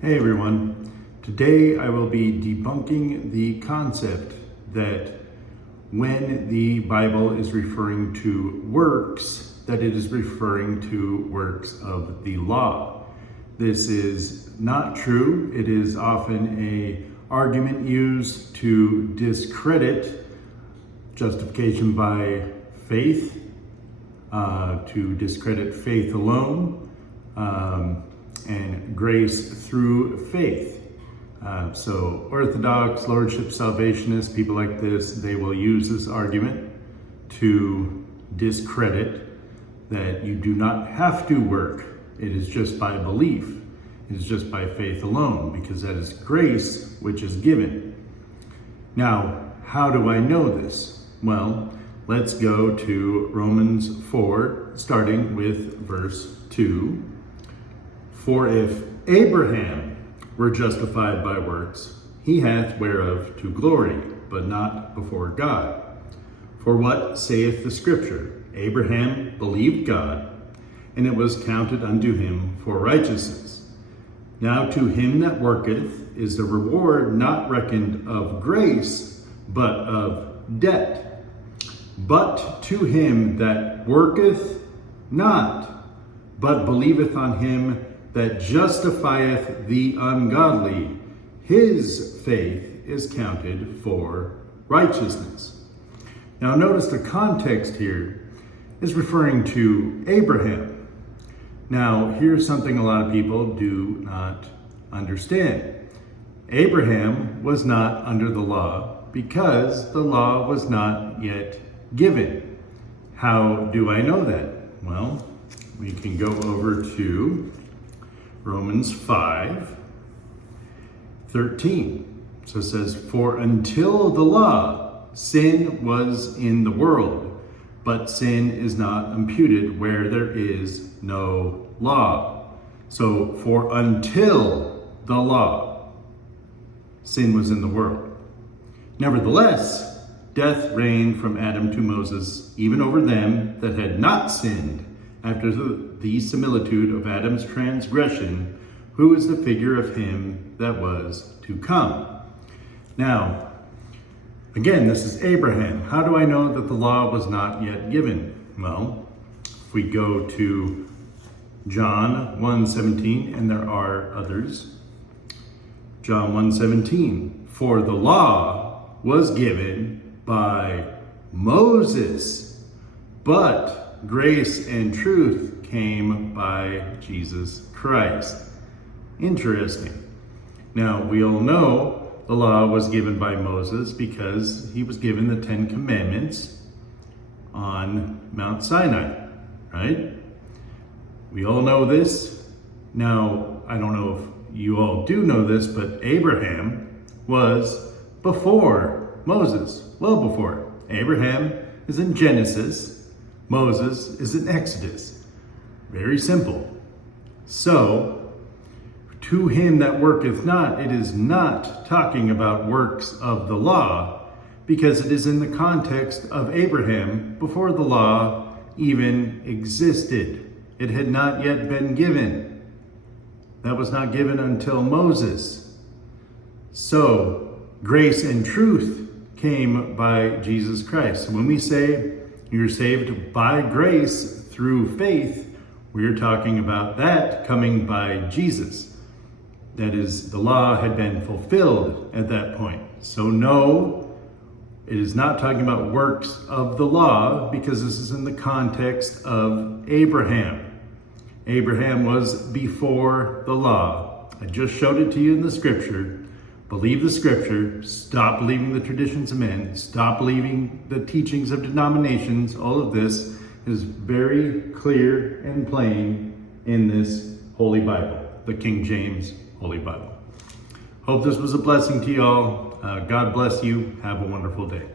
Hey everyone, today I will be debunking the concept that when the Bible is referring to works, that it is referring to works of the law. This is not true. It is often an argument used to discredit justification by faith, to discredit faith alone, and grace through faith. So Orthodox, Lordship, Salvationist, people like this, they will use this argument to discredit that you do not have to work. It is just by belief. It is just by faith alone, because that is grace which is given. Now, how do I know this? Well, let's go to Romans 4, starting with verse 2. For if Abraham were justified by works, he hath whereof to glory, but not before God. For what saith the Scripture? Abraham believed God, and it was counted unto him for righteousness. Now to him that worketh is the reward not reckoned of grace, but of debt. But to him that worketh not, but believeth on him that justifieth the ungodly, his faith is counted for righteousness. Now notice the context here is referring to Abraham. Now here's something a lot of people do not understand. Abraham was not under the law because the law was not yet given. How do I know that? Well, we can go over to Romans 5:13. So it says, for until the law, sin was in the world, but sin is not imputed where there is no law. So for until the law, sin was in the world. Nevertheless, death reigned from Adam to Moses, even over them that had not sinned, after the similitude of Adam's transgression, who is the figure of him that was to come. Now, again, this is Abraham. How do I know that the law was not yet given? Well, if we go to John 1:17, and there are others. John 1:17, for the law was given by Moses, but grace and truth came by Jesus Christ. Interesting. Now, we all know the law was given by Moses because he was given the 10 Commandments on Mount Sinai, right? We all know this. Now, I don't know if you all do know this, but Abraham was before Moses, well before. Abraham is in Genesis. Moses is in Exodus. Very simple. So, to him that worketh not, it is not talking about works of the law, because it is in the context of Abraham before the law even existed. It had not yet been given. That was not given until Moses. So, grace and truth came by Jesus Christ. When we say you're saved by grace through faith, we're talking about that coming by Jesus. That is, the law had been fulfilled at that point. So no, it is not talking about works of the law, because this is in the context of Abraham. Abraham was before the law. I just showed it to you in the scripture. Believe the scripture, stop believing the traditions of men, stop believing the teachings of denominations. All of this is very clear and plain in this Holy Bible, the King James Holy Bible. Hope this was a blessing to you all. God bless you. Have a wonderful day.